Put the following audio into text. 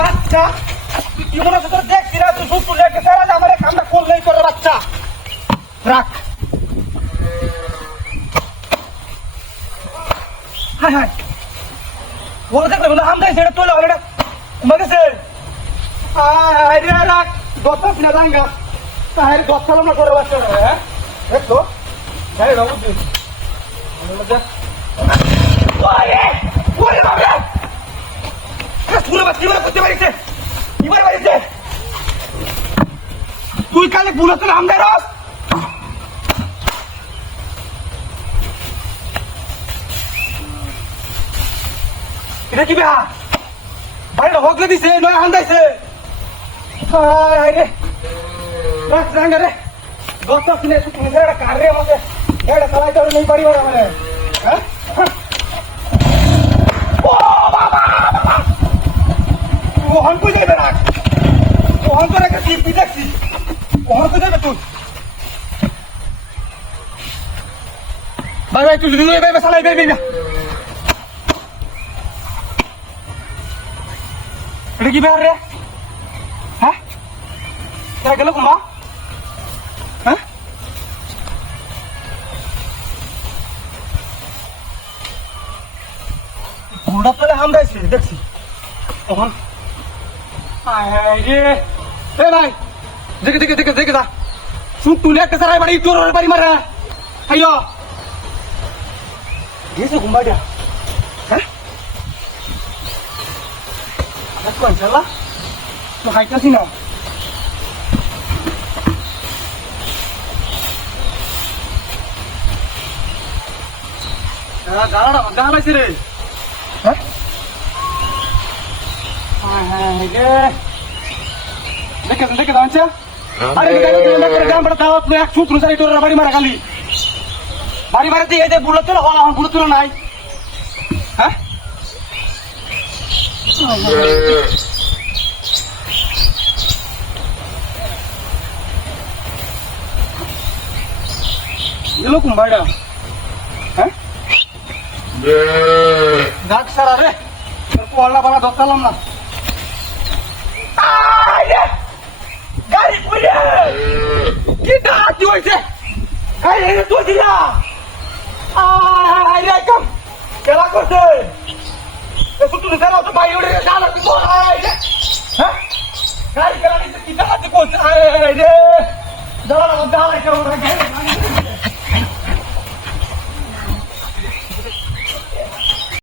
বাচ্চা তুই কি মনে হচ্ছে তোর দেখছি না তুই শুধু লেগে সারা আমার কামটা করলেই করে বাচ্চা রাখ হাই হাই বলে দেখলে বলে আমদাই সেটা তোলা হলে এটা মাগেছে আরে রাখ দশ না দাঙ্গা তাহলে দশ সাল না করে বাচ্চা হ্যাঁ দেখতো হ্যাঁ বাবু ওরে ওরে বাবা পুরো বাচ্চা এবার করতে পারিছে এবার পারিছে তুই কালে বুলাতে আমদাই রস এটা কি বেহা বাড়িটা হকলে দিছে নয় হান্দাইছে রে রাখ রাঙ্গা রে দশটা কিনে তুমি একটা কার রে আমাকে এটা চালাইতে নেই পারি ওরা মানে হ্যাঁ ও বাবা ওহন কই যাবে রাখ ওহন করে একটা টিপি দেখছি ওহন কই যাবে তুই ভাই ভাই তুই দুই ভাই চালাই বেবি না এটা কি বেহার রে হ্যাঁ কেন গেল কুমা হ্যাঁ ঘোড়া তলে হামদাইছে দেখছি তখন রে এ ভাই দেখে দেখে দেখে দেখে দা শুন তুলে একটা সারাই বাড়ি তোর বাড়ি মারা আইলো গেছে ঘুমাইটা হ্যাঁ ইনশাল্লাহ তো খাইতেছি না গাড়াটা দেখা পাইছি রে হ্যাঁ দেখে দেখে দাঁড়াচ্ছে আরে গ্রাম পড়া দাও আপনি এক সূত্র সারি তোর বাড়ি মারা খালি বাড়ি মারাতে এই যে বুলো তোলা হল বুলো তোলা নাই হ্যাঁ এলো কুম্বাইটা হ্যাঁ গাছ সারা রে পড়লা বাবা ধরতাম না গাড়ি পুড়ে কি ডাকি হয়েছে গাড়ি হেরে তুই দিলা আরে কম খেলা করছে তুই জানো তো ভাই ওরে জানো কি বল হ্যাঁ গাড়ি খেলা নিতে কি ডাকি করছে আরে রে দাঁড়া দাঁড়া কেন